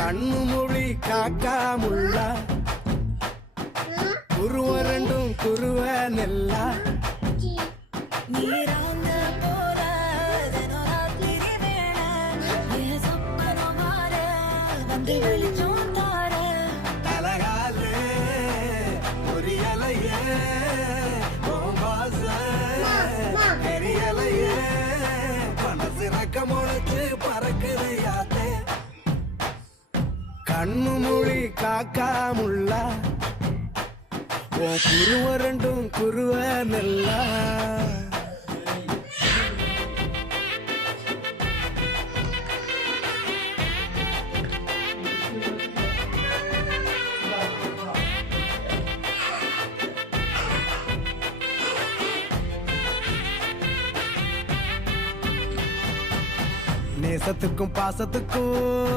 கண்ணு மொழி காக்கா முள்ளா குருவ ரெண்டும் குருவ நெல்லா நீராங்க போல தினராத்திரி வேளை என் சொப்பனம் மாற வந்து வெளிச்சம் தார அழகாலே பொரியலையே தெரியலையே மனசு ரக்க முளைச்சு பறக்குது யாத்தே கண்ணு மொழி காக்கா முள்ளா குருவ ரெண்டும் குருவ நெல்லா நேசத்துக்கும் பாசத்துக்கும்